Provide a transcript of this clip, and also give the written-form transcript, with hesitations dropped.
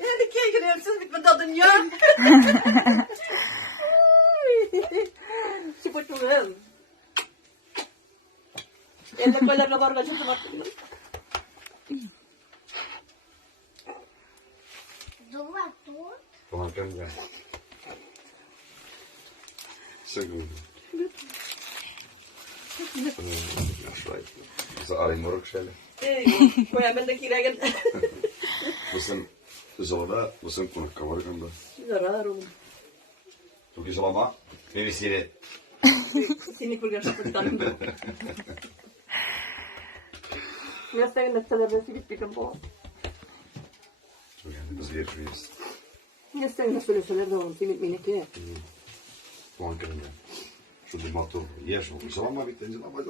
Yani ikiye giriyorum siz bitme tadın ya. Sıkıntım. Elde böyle kabarga çıktım artık. Дома тут. Помогай мне. Секунду. Så arg moruk şöyle. Koyayım ben de kiregen. Mısın konuk kabarıkında. Zarar oğlum. Çok güzel ama. Mevisiyle. Seni kurgaştıktan. Я ставлю на целое сидеть пикапо. Çok yani biz geçmeyiz. Я ставлю на столе соляр да он сидит минеке. Puan kırmıyor. Şu bir motor. Yaş olmuş ama bir tencere ama.